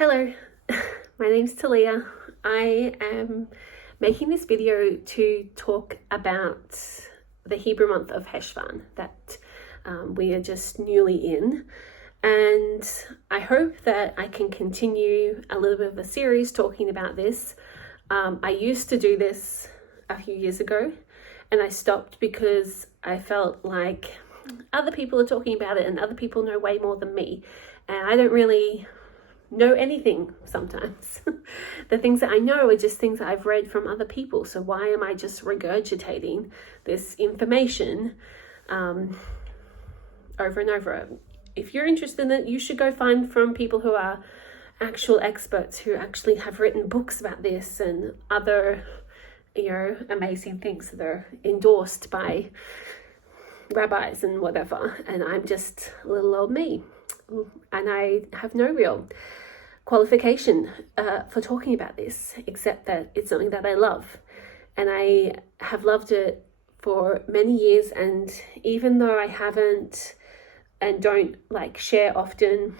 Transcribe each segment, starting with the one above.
Hello, my name's Talia. I am making this video to talk about the Hebrew month of Cheshvan that we are just newly in, and I hope that I can continue a little bit of a series talking about this. I used to do this a few years ago and I stopped because I felt like other people are talking about it and other people know way more than me, and I don't really know anything sometimes. The things that I know are just things that I've read from other people. So why am I just regurgitating this information over and over? If you're interested in it, you should go find from people who are actual experts, who actually have written books about this and other, amazing things that are endorsed by rabbis and whatever. And I'm just little old me, and I have no real qualification for talking about this, except that it's something that I love, and I have loved it for many years. And even though I haven't and don't share often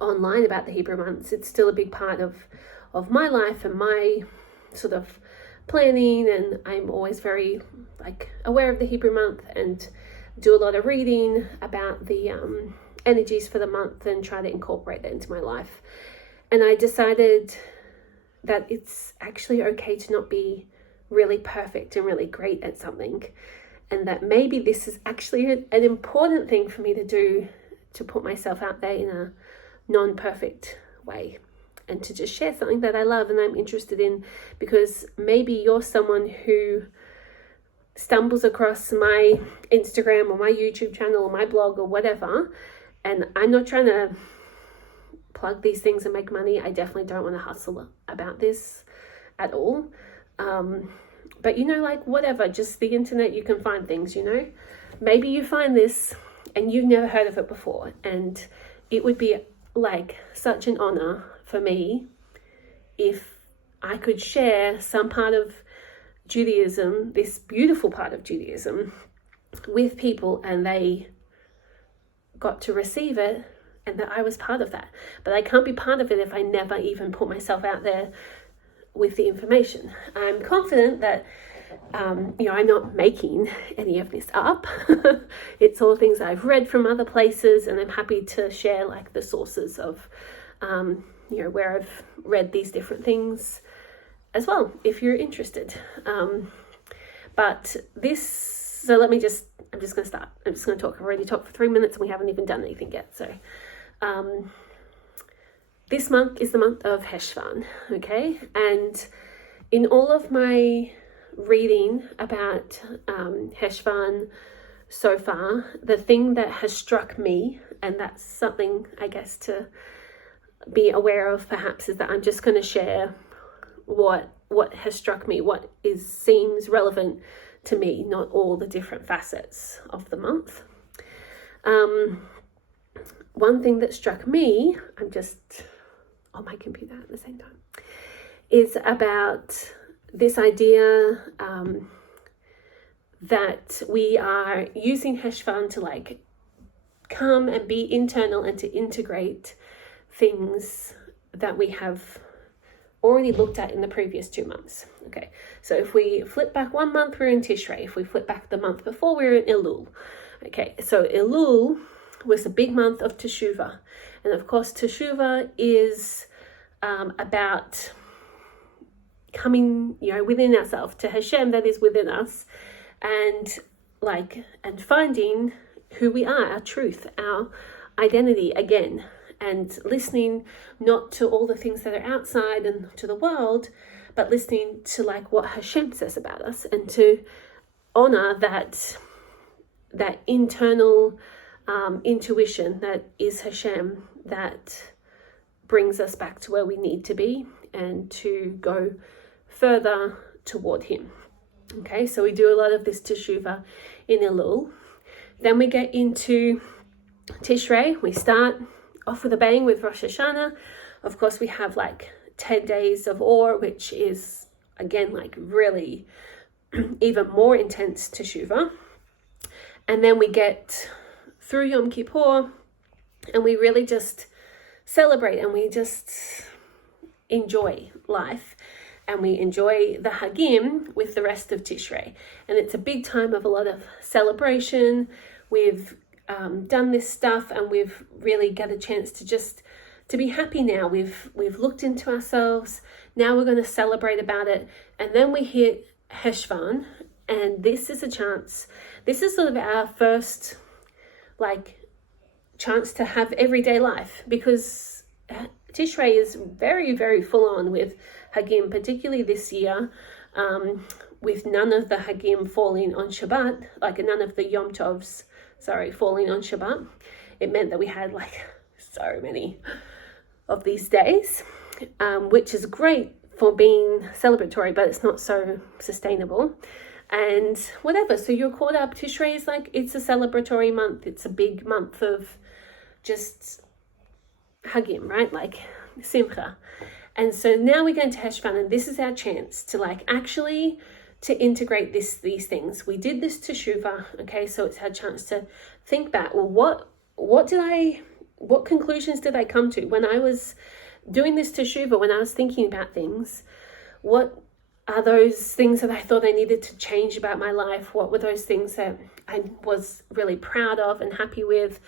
online about the Hebrew months, it's still a big part of my life and my sort of planning, and I'm always very aware of the Hebrew month and do a lot of reading about the energies for the month and try to incorporate that into my life. And I decided that it's actually okay to not be really perfect and really great at something, and that maybe this is actually an important thing for me to do, to put myself out there in a non-perfect way and to just share something that I love and I'm interested in, because maybe you're someone who stumbles across my Instagram or my YouTube channel or my blog or whatever, and I'm not trying to plug these things and make money. I definitely don't want to hustle about this at all. But whatever, just the internet, you can find things, Maybe you find this and you've never heard of it before, and it would be such an honor for me if I could share some part of Judaism, this beautiful part of Judaism, with people and they got to receive it, and that I was part of that. But I can't be part of it if I never even put myself out there with the information. I'm confident that I'm not making any of this up. It's all things I've read from other places, and I'm happy to share the sources of where I've read these different things as well, if you're interested. But this, so I'm just going to start. I'm just going to talk. I've already talked for 3 minutes and we haven't even done anything yet. So this month is the month of Cheshvan, okay? And in all of my reading about Cheshvan so far, the thing that has struck me, and that's something I guess to be aware of perhaps, is that I'm just going to share what has struck me, what seems relevant to me, not all the different facets of the month. One thing that struck me, I'm just on my computer at the same time, is about this idea that we are using Cheshvan to come and be internal and to integrate things that we have already looked at in the previous 2 months. Okay, so if we flip back 1 month, we're in Tishrei. If we flip back the month before, we're in Elul. Okay, so Elul was a big month of Teshuvah, and of course Teshuvah is about coming within ourselves, to Hashem that is within us, and finding who we are, our truth, our identity again, and listening not to all the things that are outside and to the world, but listening to what Hashem says about us, and to honor that internal intuition that is Hashem, that brings us back to where we need to be and to go further toward Him. Okay, so we do a lot of this Teshuvah in Elul. Then we get into Tishrei. We start off with a bang with Rosh Hashanah. Of course, we have 10 days of Or, which is again really even more intense Teshuvah. And then we get through Yom Kippur, and we really just celebrate and we just enjoy life, and we enjoy the Hagim with the rest of Tishrei. And it's a big time of a lot of celebration. We've done this stuff and we've really got a chance to be happy now. We've looked into ourselves. Now we're going to celebrate about it. And then we hit Cheshvan, and this is a chance. This is sort of our first chance to have everyday life, because Tishrei is very, very full on with Hagim, particularly this year, with none of the Hagim falling on Shabbat, none of the Yom Tovs, falling on Shabbat. It meant that we had so many of these days, which is great for being celebratory, but it's not so sustainable. And whatever, so you're caught up. Tishrei is it's a celebratory month. It's a big month of just Hagim, right? Simcha. And so now we're going to Cheshvan, and this is our chance to actually to integrate these things. We did this teshuvah, okay? So it's our chance to think back. Well, what conclusions did I come to when I was doing this teshuvah? When I was thinking about things, what are those things that I thought I needed to change about my life? What were those things that I was really proud of and happy with?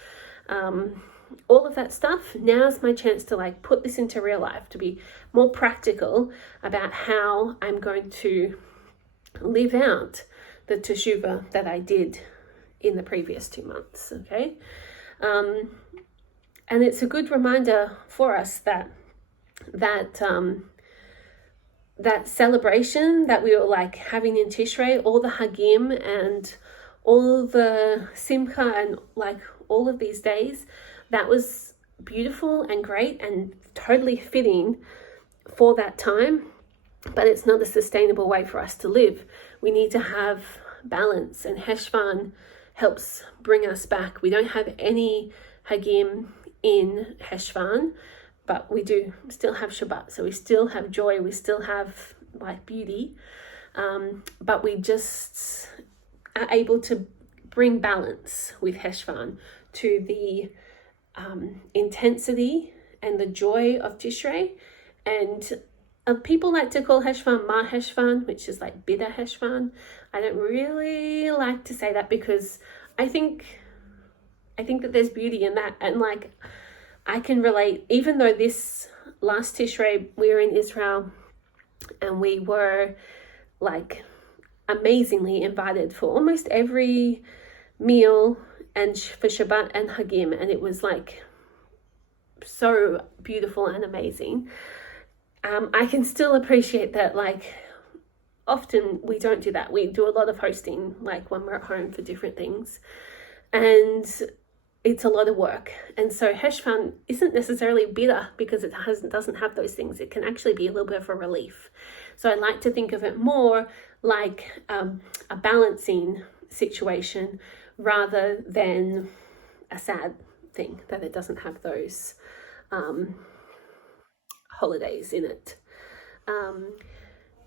All of that stuff. Now's my chance to put this into real life, to be more practical about how I'm going to live out the teshuvah that I did in the previous 2 months, okay? And it's a good reminder for us that celebration that we were having in Tishrei, all the Hagim and all the Simcha and all of these days, that was beautiful and great and totally fitting for that time, but it's not a sustainable way for us to live. We need to have balance, and Cheshvan helps bring us back. We don't have any Hagim in Cheshvan, but we do still have Shabbat, so we still have joy, we still have beauty, but we just are able to bring balance with Cheshvan to the intensity and the joy of Tishrei. And people like to call Cheshvan Ma Cheshvan, which is bitter Cheshvan. I don't really like to say that, because I think that there's beauty in that, and I can relate. Even though this last Tishrei we were in Israel and we were amazingly invited for almost every meal and for Shabbat and Hagim, and it was so beautiful and amazing. I can still appreciate that often we don't do that. We do a lot of hosting when we're at home for different things, and it's a lot of work. And so Cheshvan isn't necessarily bitter because it doesn't have those things. It can actually be a little bit of a relief. So I like to think of it more like a balancing situation rather than a sad thing, that it doesn't have those holidays in it.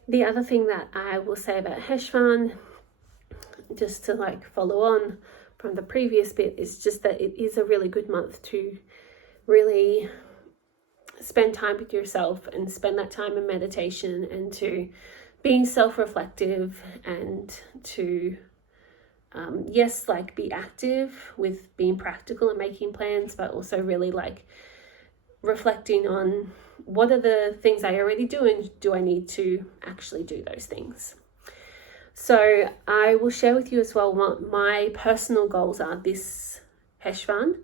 The other thing that I will say about Cheshvan, just to follow on from the previous bit, is just that it is a really good month to really spend time with yourself and spend that time in meditation and to being self-reflective and to be active with being practical and making plans, but also really reflecting on what are the things I already do and do I need to actually do those things. So I will share with you as well what my personal goals are this Cheshvan.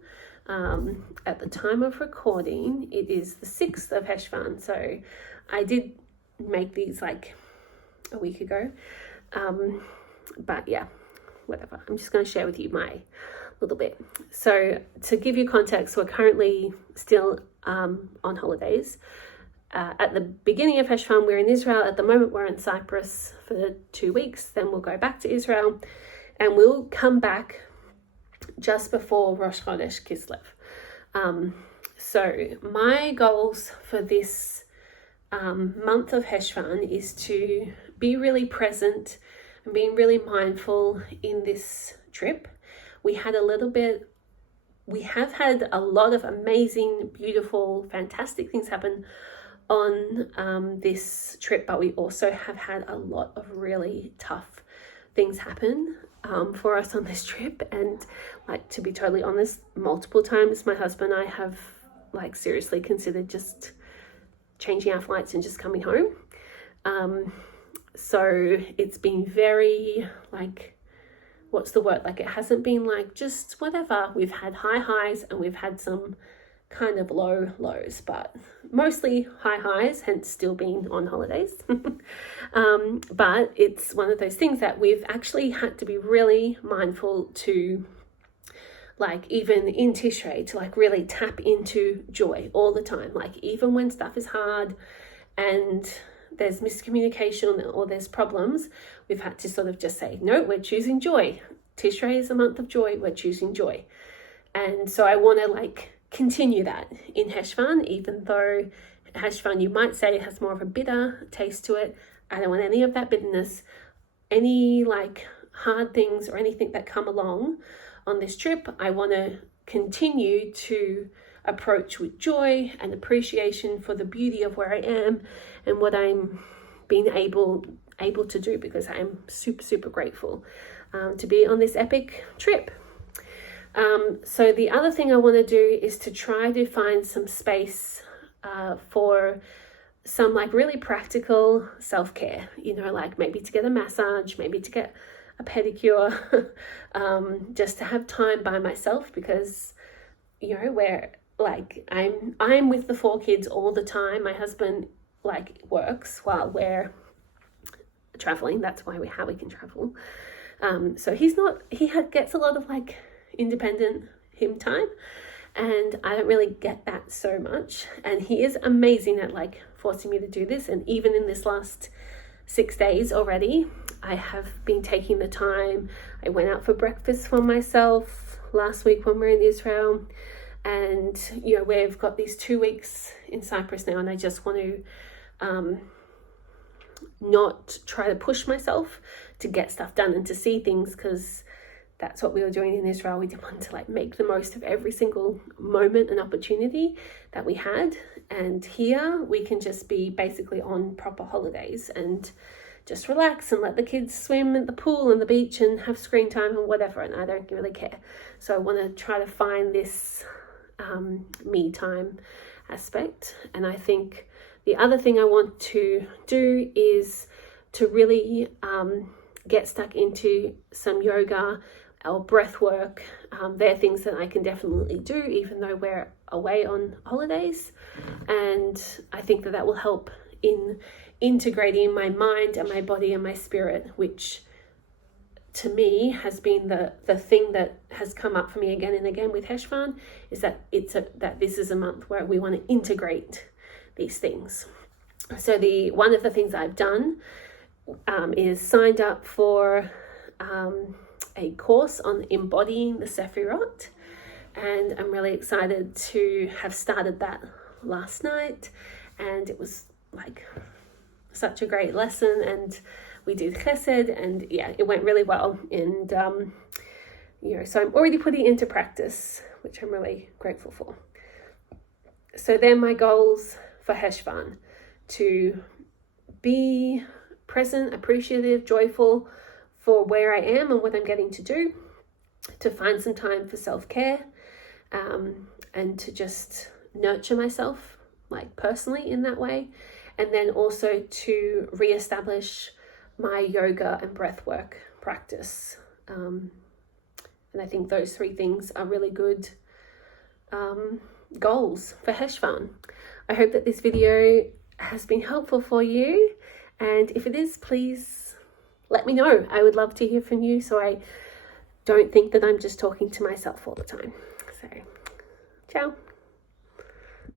At the time of recording, it is the 6th of Cheshvan. So I did make these a week ago. But yeah, whatever. I'm just going to share with you my little bit. So to give you context, we're currently still on holidays. At the beginning of Cheshvan, we're in Israel. At the moment, we're in Cyprus for 2 weeks. Then we'll go back to Israel, and we'll come back just before Rosh Chodesh Kislev. So my goals for this month of Cheshvan is to be really present and being really mindful in this trip. We had a little bit we have had a lot of amazing, beautiful, fantastic things happen on this trip, but we also have had a lot of really tough things happen for us on this trip. And like, to be totally honest, multiple times my husband and I have like seriously considered just changing our flights and just coming home. So it's been very like, what's the word? Like, it hasn't been like just whatever. We've had high highs and we've had some kind of low lows, but mostly high highs, hence still being on holidays. But it's one of those things that we've actually had to be really mindful to, like, even in Tishrei, to like really tap into joy all the time. Like, even when stuff is hard and there's miscommunication or there's problems, we've had to sort of just say, no, we're choosing joy. Tishrei is a month of joy, we're choosing joy. And so I want to like continue that in Cheshvan, even though Cheshvan, you might say, has more of a bitter taste to it. I don't want any of that bitterness, any like hard things or anything that come along on this trip. I want to continue to approach with joy and appreciation for the beauty of where I am and what I'm being able to do, because I am super, super grateful to be on this epic trip. So the other thing I want to do is to try to find some space for some like really practical self-care, you know, like maybe to get a massage, maybe to get a pedicure, just to have time by myself, because, you know, where like I'm with the 4 kids all the time. My husband like works while we're traveling. That's why how we can travel. So he gets a lot of like independent him time, and I don't really get that so much. And he is amazing at like forcing me to do this. And even in this last 6 days already, I have been taking the time. I went out for breakfast for myself last week when we were in Israel, and you know, we've got these 2 weeks in Cyprus now, and I just want to not try to push myself to get stuff done and to see things, because that's what we were doing in Israel. We did want to like make the most of every single moment and opportunity that we had. And here we can just be basically on proper holidays and just relax and let the kids swim at the pool and the beach and have screen time and whatever. And I don't really care. So I want to try to find this me time aspect. And I think the other thing I want to do is to really get stuck into some yoga or breath work. They're things that I can definitely do even though we're away on holidays, and I think that will help in integrating my mind and my body and my spirit, which to me has been the thing that has come up for me again and again with Cheshvan, is that that this is a month where we want to integrate these things. So one of the things I've done is signed up for a course on embodying the Sephirot, and I'm really excited to have started that last night, and it was like such a great lesson, and we did chesed, and yeah, it went really well, and you know, so I'm already putting it into practice, which I'm really grateful for. So they're my goals for Cheshvan: to be present, appreciative, joyful for where I am and what I'm getting to do, to find some time for self-care, and to just nurture myself like personally in that way, and then also to reestablish my yoga and breathwork practice. And I think those 3 things are really good goals for Cheshvan. I hope that this video has been helpful for you, and if it is, please let me know. I would love to hear from you, so I don't think that I'm just talking to myself all the time. So, ciao.